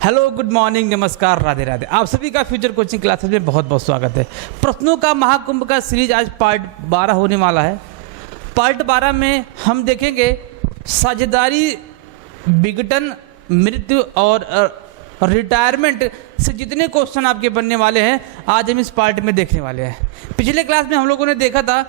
Hello, good morning, नमस्कार, राधे राधे। आप सभी का फ्यूचर कोचिंग क्लासेस में बहुत बहुत स्वागत है। प्रश्नों का महाकुंभ का सीरीज आज पार्ट 12 होने वाला है। पार्ट 12 में हम देखेंगे साझेदारी, विघटन, मृत्यु और रिटायरमेंट से जितने क्वेश्चन आपके बनने वाले हैं आज हम इस पार्ट में देखने वाले हैं। पिछले क्लास में हम लोगों ने देखा था,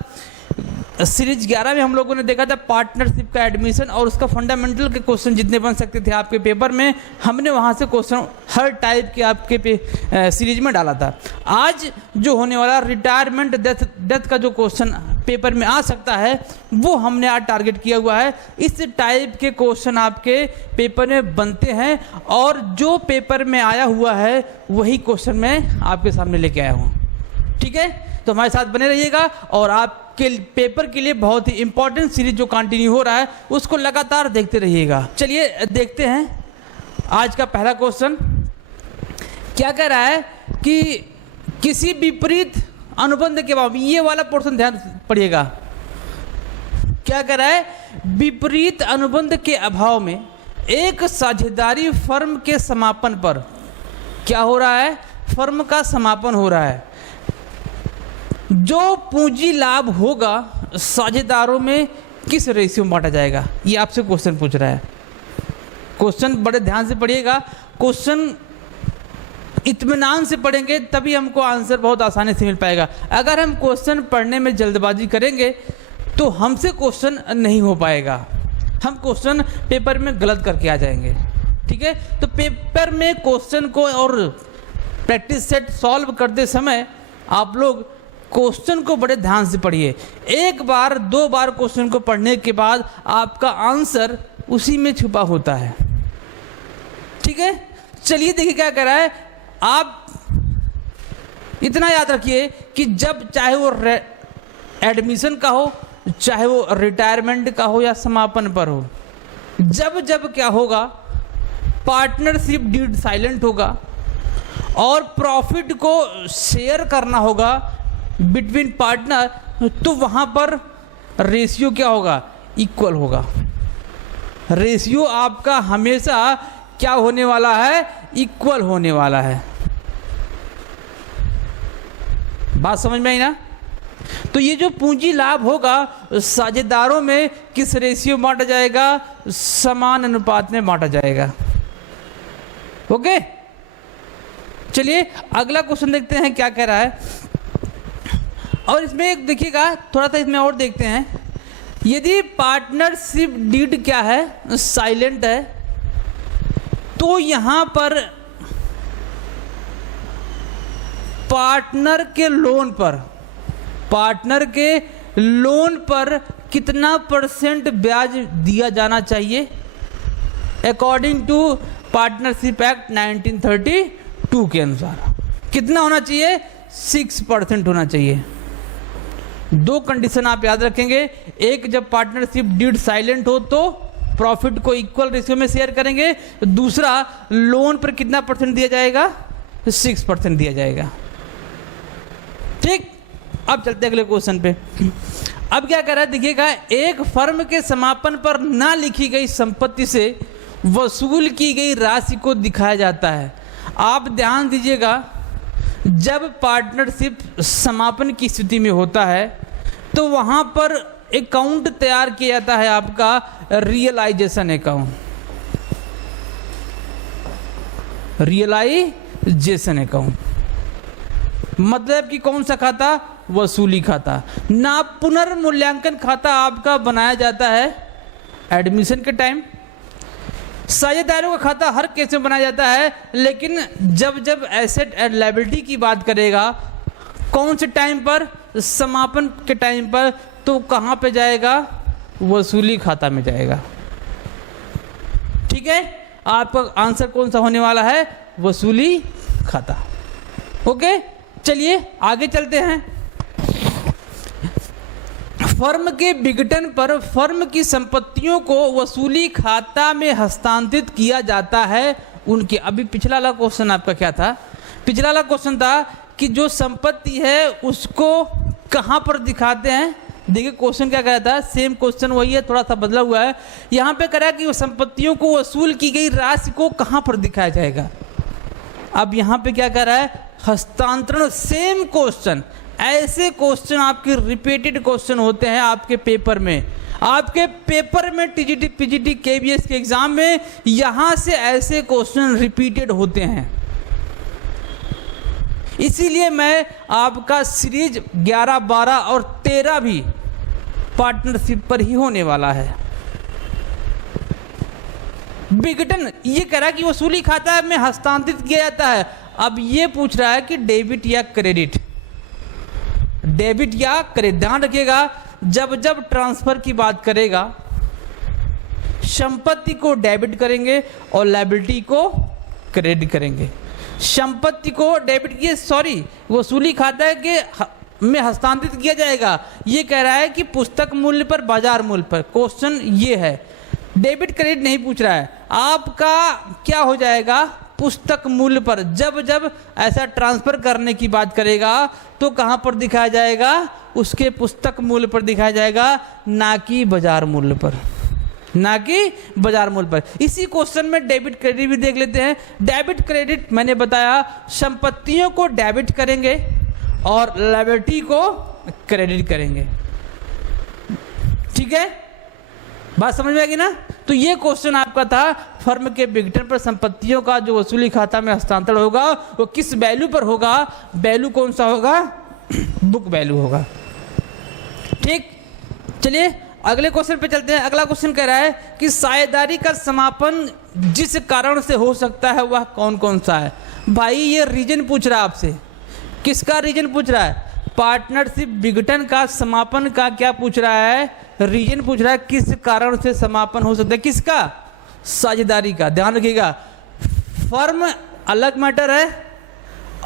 सीरीज 11 में हम लोगों ने देखा था पार्टनरशिप का एडमिशन और उसका फंडामेंटल के क्वेश्चन जितने बन सकते थे आपके पेपर में, हमने वहां से क्वेश्चन हर टाइप के आपके सीरीज में डाला था। आज जो होने वाला रिटायरमेंट, डेथ का जो क्वेश्चन पेपर में आ सकता है वो हमने आज टारगेट किया हुआ है। इस टाइप के क्वेश्चन आपके पेपर में बनते हैं और जो पेपर में आया हुआ है वही क्वेश्चन मैं आपके सामने लेके आया हूँ। ठीक है, तो हमारे साथ बने रहिएगा और आपके पेपर के लिए बहुत ही इंपॉर्टेंट सीरीज जो कंटिन्यू हो रहा है उसको लगातार देखते रहिएगा। चलिए देखते हैं आज का पहला क्वेश्चन। क्या कह रहा है कि किसी विपरीत अनुबंध के बाद, ये वाला पोर्शन ध्यान पड़िएगा। क्या कह रहा है, विपरीत अनुबंध के अभाव में एक साझेदारी फर्म के समापन पर क्या हो रहा है, फर्म का समापन हो रहा है। जो पूंजी लाभ होगा साझेदारों में किस रेशियो में बांटा जाएगा, ये आपसे क्वेश्चन पूछ रहा है। क्वेश्चन बड़े ध्यान से पढ़िएगा। क्वेश्चन इत्मीनान से पढ़ेंगे तभी हमको आंसर बहुत आसानी से मिल पाएगा। अगर हम क्वेश्चन पढ़ने में जल्दबाजी करेंगे तो हमसे क्वेश्चन नहीं हो पाएगा, हम क्वेश्चन पेपर में गलत करके आ जाएंगे। ठीक है, तो पेपर में क्वेश्चन को और प्रैक्टिस सेट सॉल्व करते समय आप लोग क्वेश्चन को बड़े ध्यान से पढ़िए। एक बार दो बार क्वेश्चन को पढ़ने के बाद आपका आंसर उसी में छुपा होता है। ठीक है, चलिए देखिए क्या कह रहा है। आप इतना याद रखिए कि जब चाहे वो एडमिशन का हो, चाहे वो रिटायरमेंट का हो या समापन पर हो, जब जब क्या होगा, पार्टनरशिप डीड साइलेंट होगा और प्रॉफिट को शेयर करना होगा बिटवीन पार्टनर, तो वहां पर रेशियो क्या होगा, इक्वल होगा। रेशियो आपका हमेशा क्या होने वाला है, इक्वल होने वाला है। बात समझ में आई ना। तो ये जो पूंजी लाभ होगा साझेदारों में किस रेशियो में बांटा जाएगा, समान अनुपात में बांटा जाएगा। ओके, चलिए अगला क्वेश्चन देखते हैं क्या कह रहा है। और इसमें एक देखिएगा, थोड़ा सा इसमें और देखते हैं। यदि पार्टनरशिप डीड क्या है, साइलेंट है, तो यहां पर पार्टनर के लोन पर कितना % ब्याज दिया जाना चाहिए अकॉर्डिंग टू पार्टनरशिप एक्ट 1932 के अनुसार? कितना होना चाहिए, 6% होना चाहिए। दो कंडीशन आप याद रखेंगे। एक, जब पार्टनरशिप डीड साइलेंट हो तो प्रॉफिट को इक्वल रेशियो में शेयर करेंगे। दूसरा, लोन पर कितना % दिया जाएगा, 6% दिया जाएगा। ठीक, अब चलते हैं अगले क्वेश्चन पे। अब क्या कर रहा है देखिएगा, एक फर्म के समापन पर ना लिखी गई संपत्ति से वसूल की गई राशि को दिखाया जाता है। आप ध्यान दीजिएगा, जब पार्टनरशिप समापन की स्थिति में होता है तो वहां पर अकाउंट तैयार किया जाता है, आपका रियलाइजेशन अकाउंट। रियलाइजेशन अकाउंट मतलब कि कौन सा खाता, वसूली खाता। ना पुनर्मूल्यांकन खाता आपका बनाया जाता है एडमिशन के टाइम। साझेदारों का खाता हर केस में बनाया जाता है, लेकिन जब जब एसेट एंड लायबिलिटी की बात करेगा, कौन से टाइम पर, समापन के टाइम पर, तो कहां पे जाएगा, वसूली खाता में जाएगा। ठीक है, आपका आंसर कौन सा होने वाला है, वसूली खाता। ओके, चलिए आगे चलते हैं। फर्म के विघटन पर फर्म की संपत्तियों को वसूली खाता में हस्तांतरित किया जाता है उनके। अभी पिछला वाला क्वेश्चन आपका क्या था, पिछला वाला क्वेश्चन था कि जो संपत्ति है उसको कहां पर दिखाते हैं। देखिए क्वेश्चन क्या कह रहा था, सेम क्वेश्चन वही है, थोड़ा सा बदला हुआ है। यहाँ पे कह रहा है कि संपत्तियों को वसूल की गई राशि को कहां पर दिखाया जाएगा। अब यहाँ पे क्या कर रहा है, हस्तांतरण, सेम क्वेश्चन। ऐसे क्वेश्चन आपके रिपीटेड क्वेश्चन होते हैं आपके पेपर में, आपके पेपर में टीजीटी पीजीटी केवीएस के एग्जाम में यहाँ से ऐसे क्वेश्चन रिपीटेड होते हैं। इसीलिए मैं आपका सीरीज 11, 12 और 13 भी पार्टनरशिप पर ही होने वाला है। विघटन ये कह रहा है कि वसूली खाता में हस्तांतरित किया जाता है। अब ये पूछ रहा है कि डेबिट या क्रेडिट, डेबिट या क्रेडिट। ध्यान रखिएगा, जब जब ट्रांसफर की बात करेगा, संपत्ति को डेबिट करेंगे और लायबिलिटी को क्रेडिट करेंगे। संपत्ति को डेबिट किए, सॉरी, वसूली खाता है कि में हस्तांतरित किया जाएगा। ये कह रहा है कि पुस्तक मूल्य पर, बाजार मूल्य पर। क्वेश्चन ये है, डेबिट क्रेडिट नहीं पूछ रहा है। आपका क्या हो जाएगा, पुस्तक मूल्य पर। जब जब ऐसा ट्रांसफर करने की बात करेगा तो कहाँ पर दिखाया जाएगा, उसके पुस्तक मूल्य पर दिखाया जाएगा, ना कि बाजार मूल्य पर, ना कि बाजार मूल्य पर। इसी क्वेश्चन में डेबिट क्रेडिट भी देख लेते हैं। डेबिट क्रेडिट मैंने बताया, संपत्तियों को डेबिट करेंगे और लायबिलिटी को क्रेडिट करेंगे। ठीक है, बात समझ में आएगी ना। तो ये क्वेश्चन आपका था, फर्म के विघटन पर संपत्तियों का जो वसूली खाता में हस्तांतरण होगा वो किस वैल्यू पर होगा। वैल्यू कौन सा होगा, बुक वैल्यू होगा। ठीक, चलिए अगले क्वेश्चन पे चलते हैं। अगला क्वेश्चन कह रहा है कि साझेदारी का समापन जिस कारण से हो सकता है वह कौन कौन सा है। भाई ये रीजन पूछ रहा है आपसे, किसका रीजन पूछ रहा है, पार्टनरशिप विघटन का समापन का क्या पूछ रहा है, रीजन पूछ रहा है, किस कारण से समापन हो सकता है, किसका, साझेदारी का। ध्यान रखिएगा, फर्म अलग मैटर है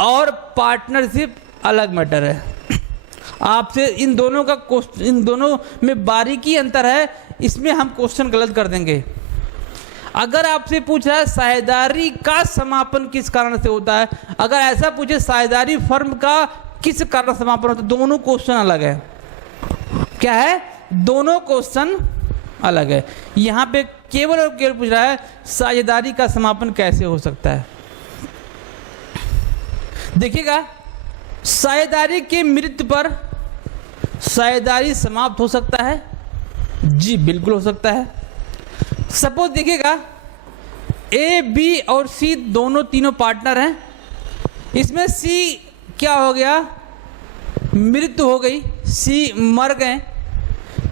और पार्टनरशिप अलग मैटर है। आपसे इन दोनों का इन दोनों में बारीकी अंतर है, इसमें हम क्वेश्चन गलत कर देंगे। अगर आपसे पूछ रहा है साझेदारी का समापन किस कारण से होता है, अगर ऐसा पूछे साझेदारी फर्म का किस कारण समापन होता है, दोनों क्वेश्चन अलग है। क्या है, दोनों क्वेश्चन अलग है। यहाँ पे केवल और केवल पूछ रहा है साझेदारी का समापन कैसे हो सकता है। देखिएगा, साझेदारी के मृत्यु पर साझेदारी समाप्त हो सकता है, जी बिल्कुल हो सकता है। सपोज देखिएगा, ए, बी और सी दोनों तीनों पार्टनर हैं। इसमें सी क्या हो गया, मृत्यु हो गई, सी मर गए,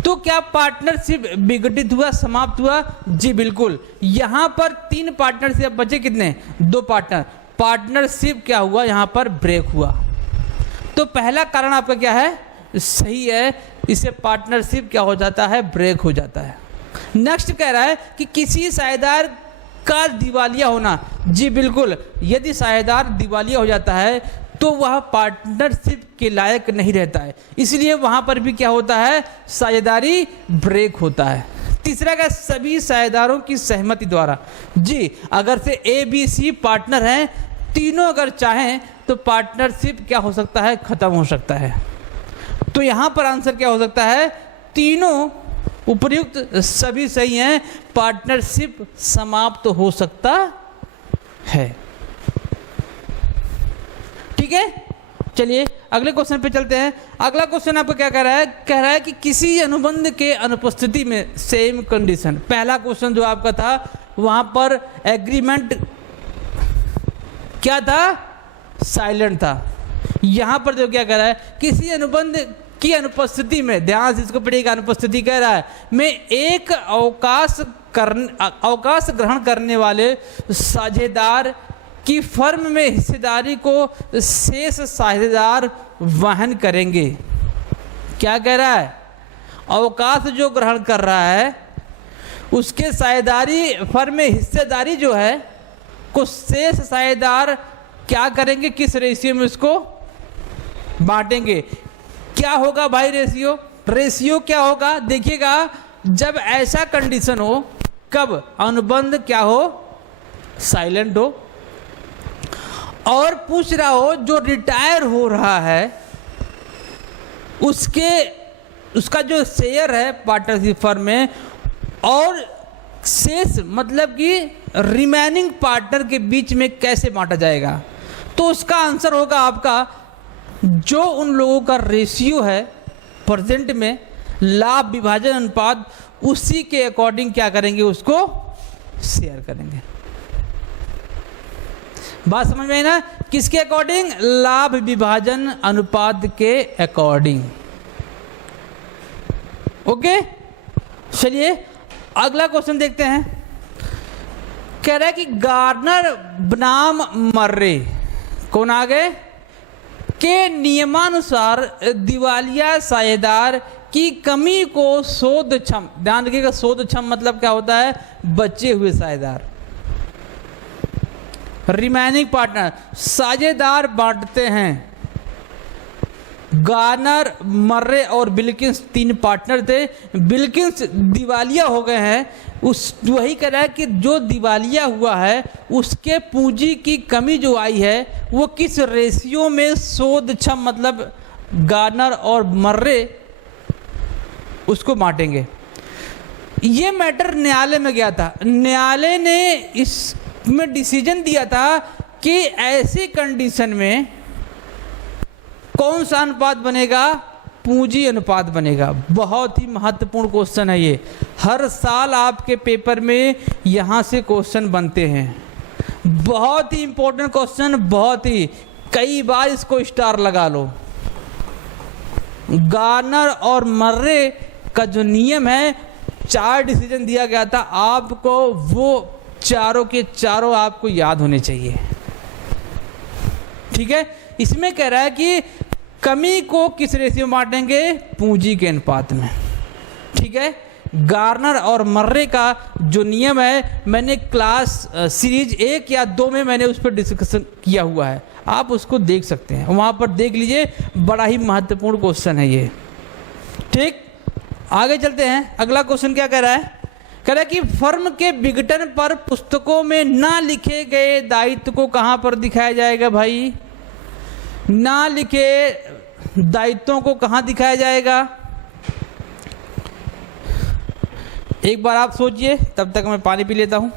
तो क्या पार्टनरशिप विघटित हुआ, समाप्त हुआ, जी बिल्कुल। यहां पर 3 पार्टनरशिप बचे, कितने, 2 पार्टनर। पार्टनरशिप क्या हुआ, यहां पर ब्रेक हुआ। तो पहला कारण आपका क्या है, सही है, इससे पार्टनरशिप क्या हो जाता है, ब्रेक हो जाता है। नेक्स्ट कह रहा है कि किसी साझेदार का दिवालिया होना, जी बिल्कुल। यदि साझेदार दिवालिया हो जाता है तो वह पार्टनरशिप के लायक नहीं रहता है, इसलिए वहां पर भी क्या होता है, साझेदारी ब्रेक होता है। तीसरा का सभी साझेदारों की सहमति द्वारा, जी अगर से ए, बी, सी पार्टनर हैं, तीनों अगर चाहें तो पार्टनरशिप क्या हो सकता है, खत्म हो सकता है। तो यहां पर आंसर क्या हो सकता है, तीनों उपर्युक्त सभी सही हैं, पार्टनरशिप समाप्त हो सकता है। ठीक है, चलिए अगले क्वेश्चन पे चलते हैं। अगला क्वेश्चन आपको क्या कह रहा है, कह रहा है कि किसी अनुबंध के अनुपस्थिति में सेम कंडीशन। पहला क्वेश्चन जो आपका था वहां पर एग्रीमेंट क्या था, साइलेंट था। यहां पर जो क्या कह रहा है, किसी अनुबंध की अनुपस्थिति में, ध्यान से इसको पढ़िएगा, अनुपस्थिति कह रहा है में एक अवकाश ग्रहण करने वाले साझेदार की फर्म में हिस्सेदारी को शेष साझेदार वहन करेंगे। क्या कह रहा है, अवकाश जो ग्रहण कर रहा है उसके साझेदारी, फर्म में हिस्सेदारी जो है को शेष साझेदार क्या करेंगे, किस रेशियो में उसको बांटेंगे। क्या होगा भाई रेशियो, रेशियो क्या होगा, देखिएगा जब ऐसा कंडीशन हो, कब, अनुबंध क्या हो, साइलेंट हो, और पूछ रहा हो जो रिटायर हो रहा है उसका जो शेयर है पार्टनरशिप फर्म में, और शेष मतलब कि रिमेनिंग पार्टनर के बीच में कैसे बांटा जाएगा? तो उसका आंसर होगा आपका जो उन लोगों का रेशियो है प्रेजेंट में लाभ विभाजन अनुपात, उसी के अकॉर्डिंग क्या करेंगे, उसको शेयर करेंगे। बात समझ में आई ना? किसके अकॉर्डिंग? लाभ विभाजन अनुपात के अकॉर्डिंग। ओके, चलिए अगला क्वेश्चन देखते हैं। कह रहा है कि गार्नर बनाम मर्रे, कौन आ गए, के नियमानुसार दिवालिया साझेदार की कमी को शोधक्षम, ध्यान रखिएगा शोधक्षम मतलब क्या होता है, बचे हुए साझेदार, रिमेनिंग पार्टनर, साझेदार बांटते हैं। गार्नर, मर्रे और बिल्किंस 3 पार्टनर थे। बिल्किंस दिवालिया हो गए हैं। उस वही कह रहा है कि जो दिवालिया हुआ है उसके पूंजी की कमी जो आई है वो किस रेशियो में शोधक्षम मतलब गार्नर और मर्रे उसको बांटेंगे। ये मैटर न्यायालय में गया था। न्यायालय ने इसमें डिसीजन दिया था कि ऐसी कंडीशन में कौन सा अनुपात बनेगा, पूंजी अनुपात बनेगा। बहुत ही महत्वपूर्ण क्वेश्चन है ये, हर साल आपके पेपर में यहाँ से क्वेश्चन बनते हैं। बहुत ही इंपॉर्टेंट क्वेश्चन, बहुत ही, कई बार इसको स्टार लगा लो। गार्नर और मर्रे का जो नियम है, 4 डिसीजन दिया गया था आपको, वो चारों के चारों आपको याद होने चाहिए। ठीक है, इसमें कह रहा है कि कमी को किस रेशियो में बांटेंगे, पूंजी के अनुपात में। ठीक है, गार्नर और मर्रे का जो नियम है मैंने क्लास सीरीज 1 या 2 में मैंने उस पर डिस्कशन किया हुआ है, आप उसको देख सकते हैं, वहाँ पर देख लीजिए। बड़ा ही महत्वपूर्ण क्वेश्चन है ये। ठीक, आगे चलते हैं। अगला क्वेश्चन क्या कह रहा है, कह रहा है कि फर्म के विघटन पर पुस्तकों में ना लिखे गए दायित्व को कहाँ पर दिखाया जाएगा भाई, ना लिखे दायित्वों को कहाँ दिखाया जाएगा। एक बार आप सोचिए, तब तक मैं पानी पी लेता हूं।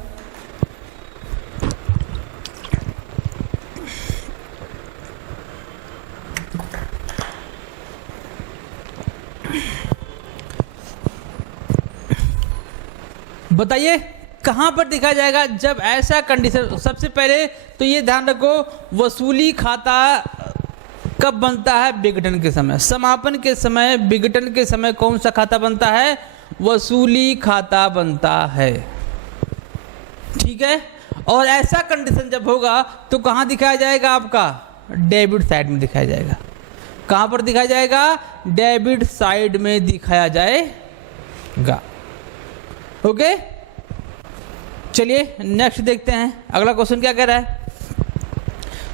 बताइए कहां पर दिखाया जाएगा जब ऐसा कंडीशन। सबसे पहले तो ये ध्यान रखो, वसूली खाता कब बनता है, विघटन के समय। समापन के समय, विघटन के समय कौन सा खाता बनता है, वसूली खाता बनता है। ठीक है, और ऐसा कंडीशन जब होगा तो कहाँ दिखाया जाएगा, आपका डेबिट साइड में दिखाया जाएगा। कहाँ पर दिखाया जाएगा, डेबिट साइड में दिखाया जाएगा। ओके, चलिए नेक्स्ट देखते हैं। अगला क्वेश्चन क्या कह रहा है,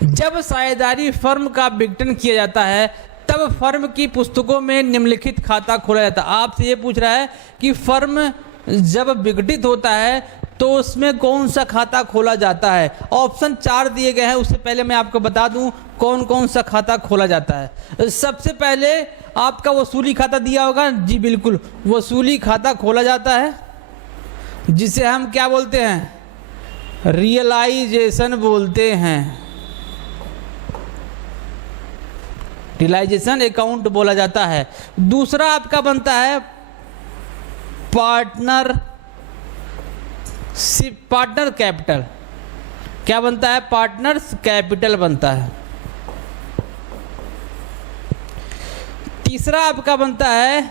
जब साझेदारी फर्म का विघटन किया जाता है तब फर्म की पुस्तकों में निम्नलिखित खाता खोला जाता है। आपसे ये पूछ रहा है कि फर्म जब विघटित होता है तो उसमें कौन सा खाता खोला जाता है। ऑप्शन 4 दिए गए हैं, उससे पहले मैं आपको बता दूं कौन कौन सा खाता खोला जाता है। सबसे पहले आपका वसूली खाता दिया होगा, जी बिल्कुल, वसूली खाता खोला जाता है, जिसे हम क्या बोलते हैं, रियलाइजेशन बोलते हैं। रियलाइजेशन अकाउंट बोला जाता है। दूसरा आपका बनता है पार्टनर कैपिटल। क्या बनता है, पार्टनर्स कैपिटल बनता है। तीसरा आपका बनता है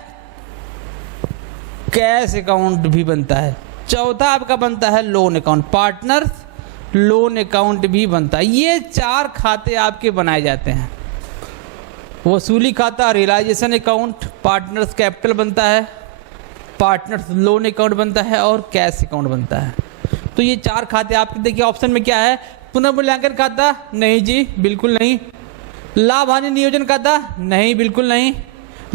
कैश अकाउंट भी बनता है। चौथा आपका बनता है loan account, partners loan account भी बनता है। ये 4 खाते आपके बनाए जाते हैं। वसूली खाता, रियलाइजेशन अकाउंट, पार्टनर्स कैपिटल बनता है, पार्टनर्स लोन अकाउंट बनता है और कैश अकाउंट बनता है। तो ये 4 खाते आपके देखिए ऑप्शन में क्या है, पुनर्मूल्यांकन खाता, नहीं जी बिल्कुल नहीं। लाभ हानि नियोजन खाता, नहीं बिल्कुल नहीं।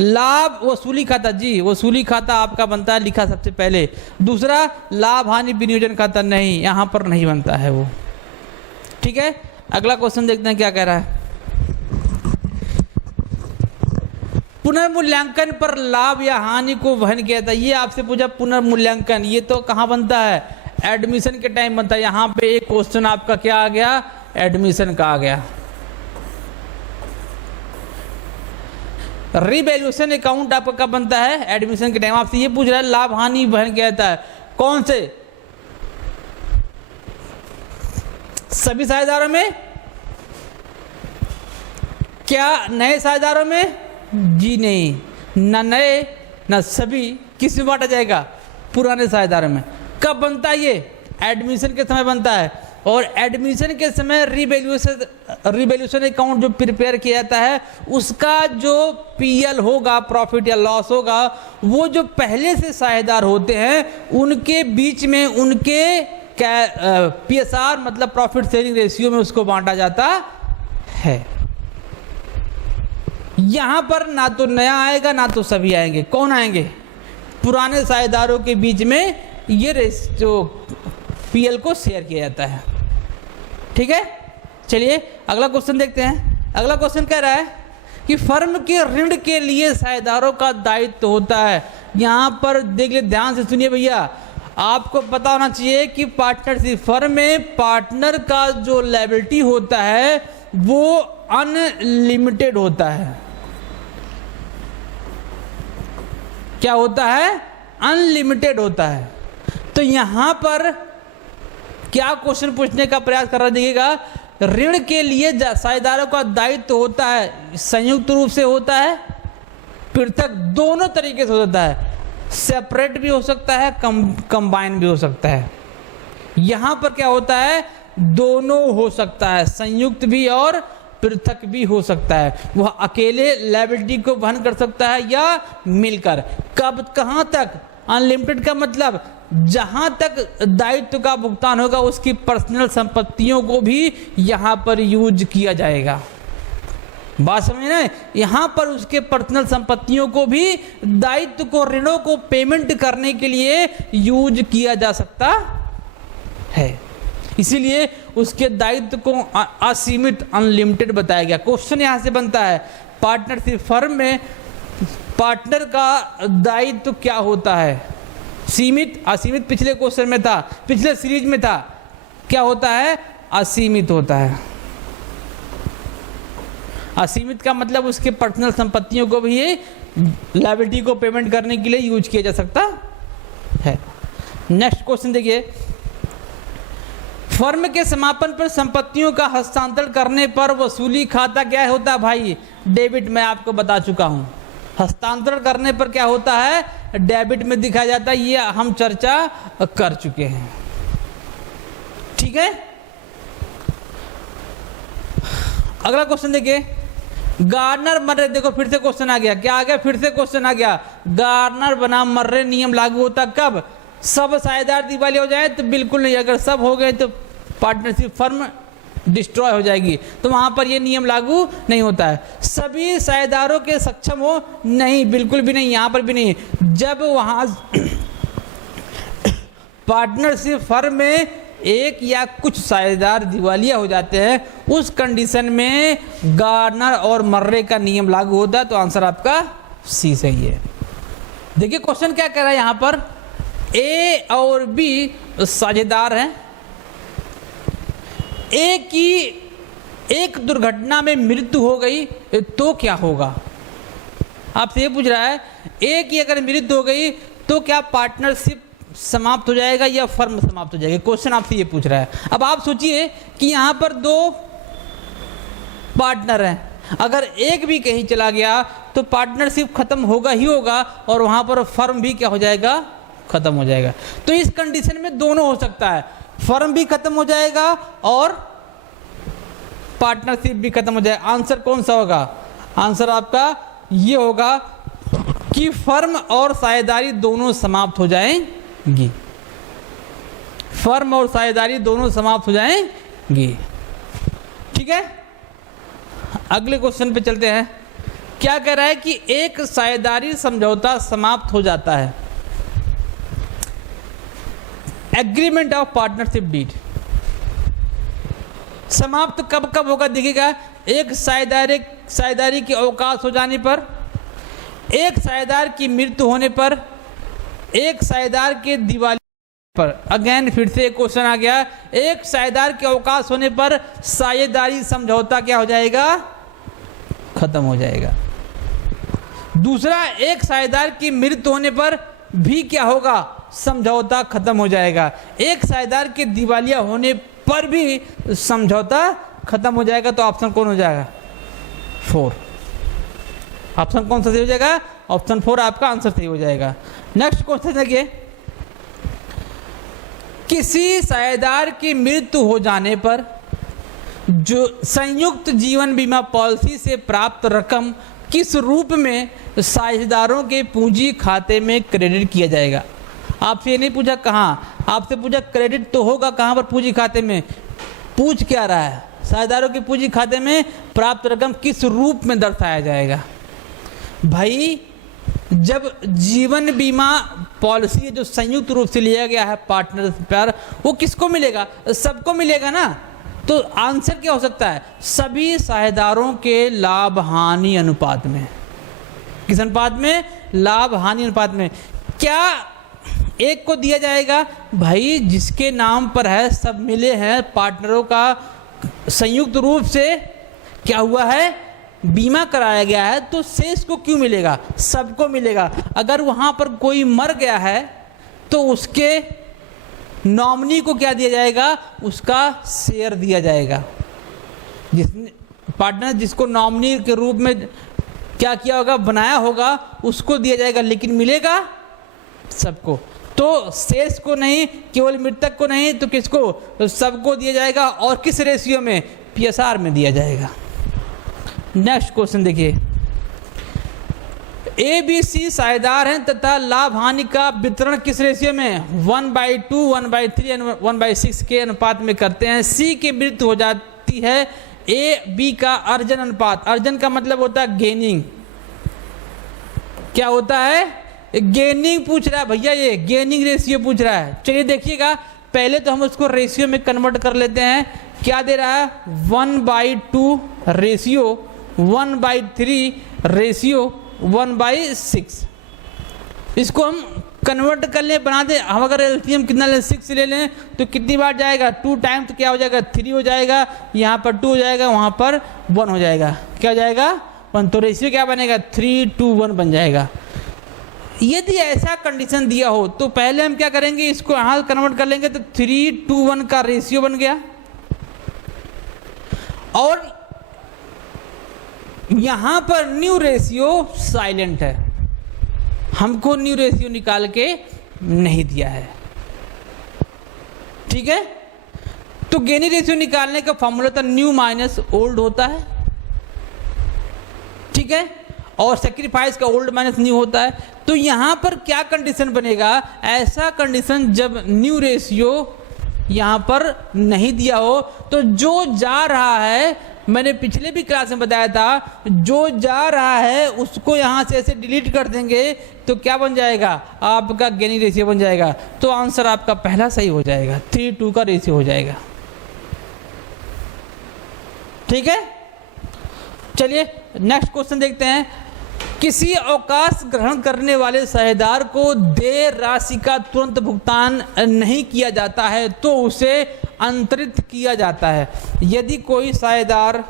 लाभ वसूली खाता, जी वसूली खाता आपका बनता है, लिखा सबसे पहले। दूसरा लाभ हानि विनियोजन खाता, नहीं, यहाँ पर नहीं बनता है वो। ठीक है, अगला क्वेश्चन देखते हैं क्या कह रहा है। पुनर्मूल्यांकन पर लाभ या हानि को वहन किया था। ये आपसे पूछा पुनर्मूल्यांकन, ये तो कहाँ बनता है, एडमिशन के टाइम बनता है। यहाँ पे एक क्वेश्चन आपका क्या आ गया, एडमिशन का आ गया। रिवैल्यूएशन अकाउंट आपका कब बनता है, एडमिशन के टाइम। आपसे ये पूछ रहा है लाभ हानि वहन किया जाता है कौन से, सभी साझेदारों में, क्या नए साझेदारों में, जी नहीं, न नए न सभी, किस में बांटा जाएगा, पुराने साझेदारों में। कब बनता है ये, एडमिशन के समय बनता है। और एडमिशन के समय रिवैल्यूएशन अकाउंट जो प्रिपेयर किया जाता है उसका जो पीएल होगा, प्रॉफिट या लॉस होगा, वो जो पहले से साझेदार होते हैं उनके बीच में उनके पीएसआर मतलब प्रॉफिट शेयरिंग रेशियो में उसको बांटा जाता है। यहां पर ना तो नया आएगा ना तो सभी आएंगे, कौन आएंगे, पुराने साझेदारों के बीच में ये जो पीएल को शेयर किया जाता है। ठीक है, चलिए अगला क्वेश्चन देखते हैं। अगला क्वेश्चन कह रहा है कि फर्म के ऋण के लिए साझेदारों का दायित्व होता है। यहां पर देख ले, ध्यान से सुनिए भैया, आपको पता होना चाहिए कि पार्टनरशिप फर्म में पार्टनर का जो लायबिलिटी होता है वो अनलिमिटेड होता है। क्या होता है, अनलिमिटेड होता है। तो यहां पर क्या क्वेश्चन पूछने का प्रयास कर रहा, देखिएगा, ऋण के लिए साझेदारों का दायित्व होता है, संयुक्त रूप से होता है, पृथक, दोनों तरीके से होता है, सेपरेट भी हो सकता है, कंबाइन भी हो सकता है। यहां पर क्या होता है, दोनों हो सकता है, संयुक्त भी और पृथक भी हो सकता है। वह अकेले लायबिलिटी को वहन कर सकता है या मिलकर। कब, कहां तक, अनलिमिटेड का मतलब जहां तक दायित्व का भुगतान होगा उसकी पर्सनल संपत्तियों को भी यहां पर यूज किया जाएगा। बात समझ रहे हैं, यहां पर उसके पर्सनल संपत्तियों को भी दायित्व को, ऋणों को पेमेंट करने के लिए यूज किया जा सकता है। इसीलिए उसके दायित्व को असीमित, अनलिमिटेड बताया गया। क्वेश्चन यहां से बनता है, पार्टनरशिप फर्म में पार्टनर का दायित्व क्या होता है, सीमित, असीमित पिछले क्वेश्चन में था, पिछले सीरीज में था, क्या होता है, असीमित होता है। असीमित का मतलब उसके पर्सनल संपत्तियों को भी लायबिलिटी को पेमेंट करने के लिए यूज किया जा सकता है। नेक्स्ट क्वेश्चन देखिए, फर्म के समापन पर संपत्तियों का हस्तांतरण करने पर वसूली खाता क्या होता है भाई, डेबिट। मैं आपको बता चुका हूं, हस्तांतरण करने पर क्या होता है, डेबिट में दिखाया जाता है, ये हम चर्चा कर चुके हैं। ठीक है, अगला क्वेश्चन देखिए, गार्नर मर्रे, देखो फिर से क्वेश्चन आ गया, क्या आ गया, फिर से क्वेश्चन आ गया, गार्नर बनाम मर्रे नियम लागू होता कब, सब साझेदार दिवालिया हो जाए तो बिल्कुल नहीं, अगर सब हो गए तो पार्टनरशिप फर्म डिस्ट्रॉय हो जाएगी, तो वहां पर यह नियम लागू नहीं होता है। सभी साझेदारों के सक्षम हो, नहीं, बिल्कुल भी नहीं, यहां पर भी नहीं। जब वहां पार्टनरशिप फर्म में एक या कुछ साझेदार दिवालिया हो जाते हैं, उस कंडीशन में गार्नर और मर्रे का नियम लागू होता है। तो आंसर आपका सी सही है। देखिए क्वेश्चन क्या कह रहा है, यहां पर ए और बी साझेदार हैं, ए की एक दुर्घटना में मृत्यु हो गई तो क्या होगा, आपसे ये पूछ रहा है, ए की अगर मृत्यु हो गई तो क्या पार्टनरशिप समाप्त हो जाएगा या फर्म समाप्त हो जाएगी, क्वेश्चन आपसे ये पूछ रहा है। अब आप सोचिए कि यहां पर दो पार्टनर हैं, अगर एक भी कहीं चला गया तो पार्टनरशिप खत्म होगा ही होगा और वहां पर फर्म भी क्या हो जाएगा, खत्म हो जाएगा। तो इस कंडीशन में दोनों हो सकता है, फर्म भी खत्म हो जाएगा और पार्टनरशिप भी खत्म हो जाएगा। आंसर कौन सा होगा, आंसर आपका ये होगा कि फर्म और साझेदारी दोनों समाप्त हो जाएंगी, फर्म और साझेदारी दोनों समाप्त हो जाएंगी। ठीक है, अगले क्वेश्चन पे चलते हैं। क्या कह रहा है कि एक साझेदारी समझौता समाप्त हो जाता है, एग्रीमेंट ऑफ पार्टनरशिप डीड समाप्त कब कब होगा, देखिएगा, एक साझेदारी के अवकाश हो जाने पर, एक साझेदार की मृत्यु होने पर, एक साझेदार के दिवालिया पर, अगेन फिर से एक क्वेश्चन आ गया, एक साझेदार के अवकाश होने पर साझेदारी समझौता क्या हो जाएगा, खत्म हो जाएगा। दूसरा, एक साझेदार की मृत्यु होने पर भी क्या होगा, समझौता खत्म हो जाएगा। एक साझेदार के दिवालिया होने पर भी समझौता खत्म हो जाएगा। तो ऑप्शन कौन हो जाएगा, 4। ऑप्शन कौन सा सही हो जाएगा, ऑप्शन 4 आपका आंसर सही हो जाएगा। नेक्स्ट क्वेश्चन देखिए, किसी साझेदार की मृत्यु हो जाने पर जो संयुक्त जीवन बीमा पॉलिसी से प्राप्त रकम किस रूप में साझेदारों के पूंजी खाते में क्रेडिट किया जाएगा। आपसे ये नहीं पूछा कहाँ, आपसे पूछा क्रेडिट तो होगा कहाँ पर, पूंजी खाते में। पूछ क्या रहा है, साझेदारों के पूंजी खाते में प्राप्त रकम किस रूप में दर्शाया जाएगा। भाई जब जीवन बीमा पॉलिसी जो संयुक्त रूप से लिया गया है पार्टनर पर, वो किसको मिलेगा, सबको मिलेगा ना। तो आंसर क्या हो सकता है, सभी साझेदारों के लाभ हानि अनुपात में। किस अनुपात में, लाभ हानि अनुपात में। क्या एक को दिया जाएगा, भाई जिसके नाम पर है, सब मिले हैं, पार्टनरों का संयुक्त रूप से क्या हुआ है, बीमा कराया गया है, तो शेष को क्यों मिलेगा, सबको मिलेगा। अगर वहां पर कोई मर गया है तो उसके नॉमिनी को क्या दिया जाएगा, उसका शेयर दिया जाएगा। जिसने पार्टनर जिसको नॉमिनी के रूप में क्या किया होगा, बनाया होगा, उसको दिया जाएगा, लेकिन मिलेगा सबको। तो शेष को नहीं, केवल मृतक को नहीं, तो किसको, तो सबको दिया जाएगा। और किस रेशियो में, PSR में दिया जाएगा। नेक्स्ट क्वेश्चन देखिए, ABC साझेदार हैं तथा लाभ हानि का वितरण किस रेशियो में, 1/2, 1/3 और 1/6 के अनुपात में करते हैं। C की मृत्यु हो जाती है, AB का अर्जन अनुपात, अर्जन का मतलब होता है गेनिंग, क्या होता है, गेनिंग पूछ रहा है भैया, ये गेनिंग रेशियो पूछ रहा है। चलिए देखिएगा, पहले तो हम उसको रेशियो में कन्वर्ट कर लेते हैं। क्या दे रहा है, 1/2 रेशियो, 1/3 रेशियो, 1/6। इसको हम कन्वर्ट कर ले, बना दे। हम अगर एलसीएम कितना ले, 6 ले लें तो कितनी बार जाएगा, 2 टाइम, तो क्या हो जाएगा, 3 हो जाएगा, यहाँ पर 2 हो जाएगा, वहाँ पर 1 हो जाएगा, क्या हो जाएगा, 1। तो रेशियो क्या बनेगा, 3:1 बन जाएगा। यदि ऐसा कंडीशन दिया हो तो पहले हम क्या करेंगे, इसको यहाँ कन्वर्ट कर लेंगे, तो 3:1 का रेशियो बन गया। और यहां पर न्यू रेशियो साइलेंट है, हमको न्यू रेशियो निकाल के नहीं दिया है, ठीक है। तो गेनी रेशियो निकालने का फॉर्मूला था न्यू माइनस ओल्ड होता है, ठीक है, और सेक्रीफाइस का ओल्ड माइनस न्यू होता है। तो यहां पर क्या कंडीशन बनेगा, ऐसा कंडीशन जब न्यू रेशियो यहां पर नहीं दिया हो, तो जो जा रहा है, मैंने पिछले भी क्लास में बताया था, जो जा रहा है उसको यहां से ऐसे डिलीट कर देंगे तो क्या बन जाएगा, आपका गेनी रेशियो बन जाएगा। तो आंसर आपका पहला सही हो जाएगा, 3:2 का रेशियो हो जाएगा, ठीक है। चलिए नेक्स्ट क्वेश्चन देखते हैं, किसी अवकाश ग्रहण करने वाले साझेदार को देय राशि का तुरंत भुगतान नहीं किया जाता है तो उसे अंतरित किया जाता है। यदि कोई साझेदार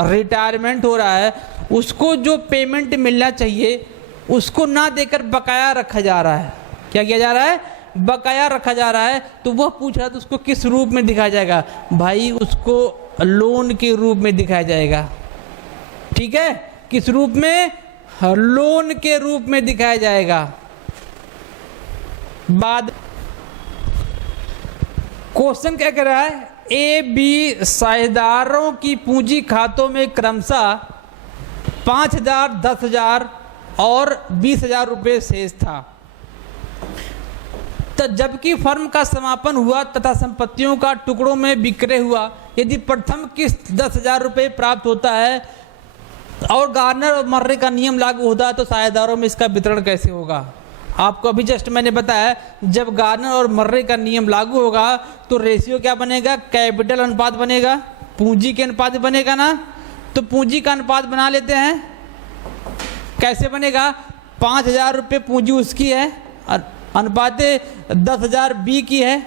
रिटायरमेंट हो रहा है, उसको जो पेमेंट मिलना चाहिए उसको ना देकर बकाया रखा जा रहा है, क्या किया जा रहा है, बकाया रखा जा रहा है। तो वह पूछ रहा है तो उसको किस रूप में दिखाया जाएगा, भाई उसको लोन के रूप में दिखाया जाएगा, ठीक है, किस रूप में, लोन के रूप में दिखाया जाएगा। बाद क्वेश्चन क्या कह रहा है, AB साझेदारों की पूंजी खातों में क्रमशः 5,000, 10,000 और 20,000 रुपये शेष था। तो जबकि फर्म का समापन हुआ तथा संपत्तियों का टुकड़ों में विक्रय हुआ, यदि प्रथम किस्त 10,000 रुपये प्राप्त होता है और गार्नर और मर्रे का नियम लागू होता है तो साझेदारों में इसका वितरण कैसे होगा। आपको अभी जस्ट मैंने बताया, जब गार्नर और मर्रे का नियम लागू होगा तो रेशियो क्या बनेगा, कैपिटल अनुपात बनेगा, पूंजी के अनुपात बनेगा ना। तो पूंजी का अनुपात बना लेते हैं, कैसे बनेगा? 5,000 रुपये पूंजी उसकी है, अनुपाते 10,000 बी की है,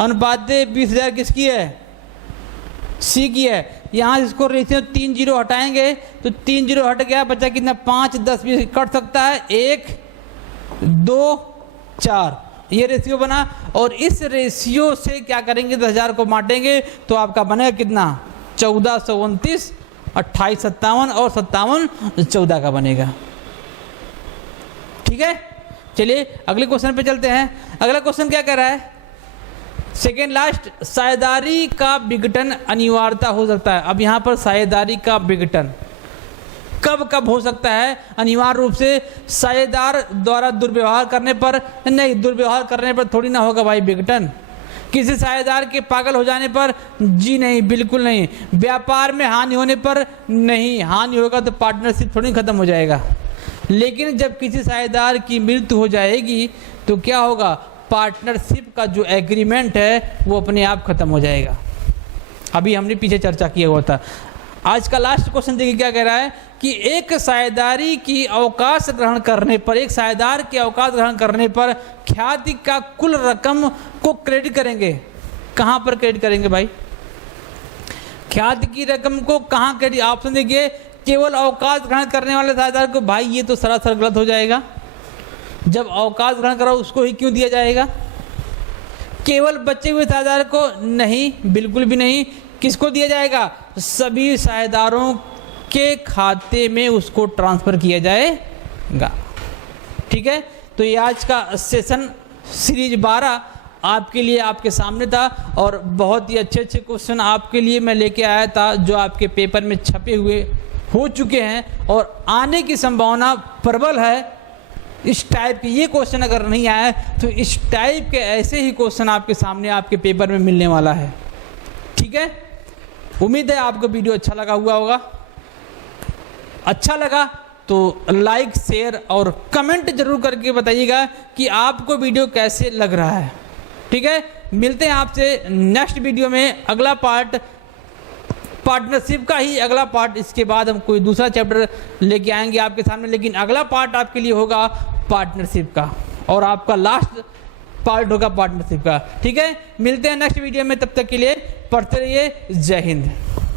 अनुपाते 20,000 किसकी है? सी की है। यहाँ इसको रेशियो 3 जीरो हटाएंगे तो 3 जीरो हट गया, बचा कितना? 5, 10, 20 कट सकता है, 1, 2, 4, ये रेशियो बना। और इस रेशियो से क्या करेंगे? 10,000 को बांटेंगे तो आपका बनेगा कितना? 1429, 28 57 और 57 14 का बनेगा। ठीक है, चलिए अगले क्वेश्चन पे चलते हैं। अगला क्वेश्चन क्या कह रहा है? सेकेंड लास्ट, साझेदारी का विघटन अनिवार्यता हो सकता है। अब यहाँ पर साझेदारी का विघटन कब कब हो सकता है? अनिवार्य रूप से साझेदार द्वारा दुर्व्यवहार करने पर नहीं, दुर्व्यवहार करने पर थोड़ी ना होगा भाई विघटन। किसी साझेदार के पागल हो जाने पर? जी नहीं, बिल्कुल नहीं। व्यापार में हानि होने पर? नहीं, हानि होगा तो पार्टनरशिप थोड़ी खत्म हो जाएगा। लेकिन जब किसी साझेदार की मृत्यु हो जाएगी तो क्या होगा? पार्टनरशिप का जो एग्रीमेंट है वो अपने आप खत्म हो जाएगा। अभी हमने पीछे चर्चा किया हुआ था। आज का लास्ट क्वेश्चन देखिए क्या कह रहा है कि एक साझेदारी की अवकाश ग्रहण करने पर, एक साझेदार के अवकाश ग्रहण करने पर ख्याति का कुल रकम को क्रेडिट करेंगे। कहाँ पर क्रेडिट करेंगे भाई? ख्याति की रकम को कहाँ क्रेडिट? ऑप्शन देखिए, केवल अवकाश ग्रहण करने वाले साझेदार को। भाई ये तो सरासर गलत हो जाएगा। जब अवकाश ग्रहण करो उसको ही क्यों दिया जाएगा? केवल बचे हुए साझेदार को? नहीं, बिल्कुल भी नहीं। किसको दिया जाएगा? सभी साझेदारों के खाते में उसको ट्रांसफर किया जाएगा। ठीक है, तो ये आज का सेशन सीरीज 12 आपके लिए आपके सामने था और बहुत ही अच्छे अच्छे क्वेश्चन आपके लिए मैं लेके आया था जो आपके पेपर में छपे हुए हो चुके हैं और आने की संभावना प्रबल है। इस टाइप के ये क्वेश्चन अगर नहीं आया तो इस टाइप के ऐसे ही क्वेश्चन आपके सामने आपके पेपर में मिलने वाला है। ठीक है, उम्मीद है आपको वीडियो अच्छा लगा हुआ होगा। अच्छा लगा तो लाइक, शेयर और कमेंट जरूर करके बताइएगा कि आपको वीडियो कैसे लग रहा है। ठीक है, मिलते हैं आपसे नेक्स्ट वीडियो में। अगला पार्ट पार्टनरशिप का ही अगला पार्ट, इसके बाद हम कोई दूसरा चैप्टर लेके आएंगे आपके सामने, लेकिन अगला पार्ट आपके लिए होगा पार्टनरशिप का और आपका लास्ट पार्ट होगा पार्टनरशिप का। ठीक है, मिलते हैं नेक्स्ट वीडियो में, तब तक के लिए पढ़ते रहिए। जय हिंद।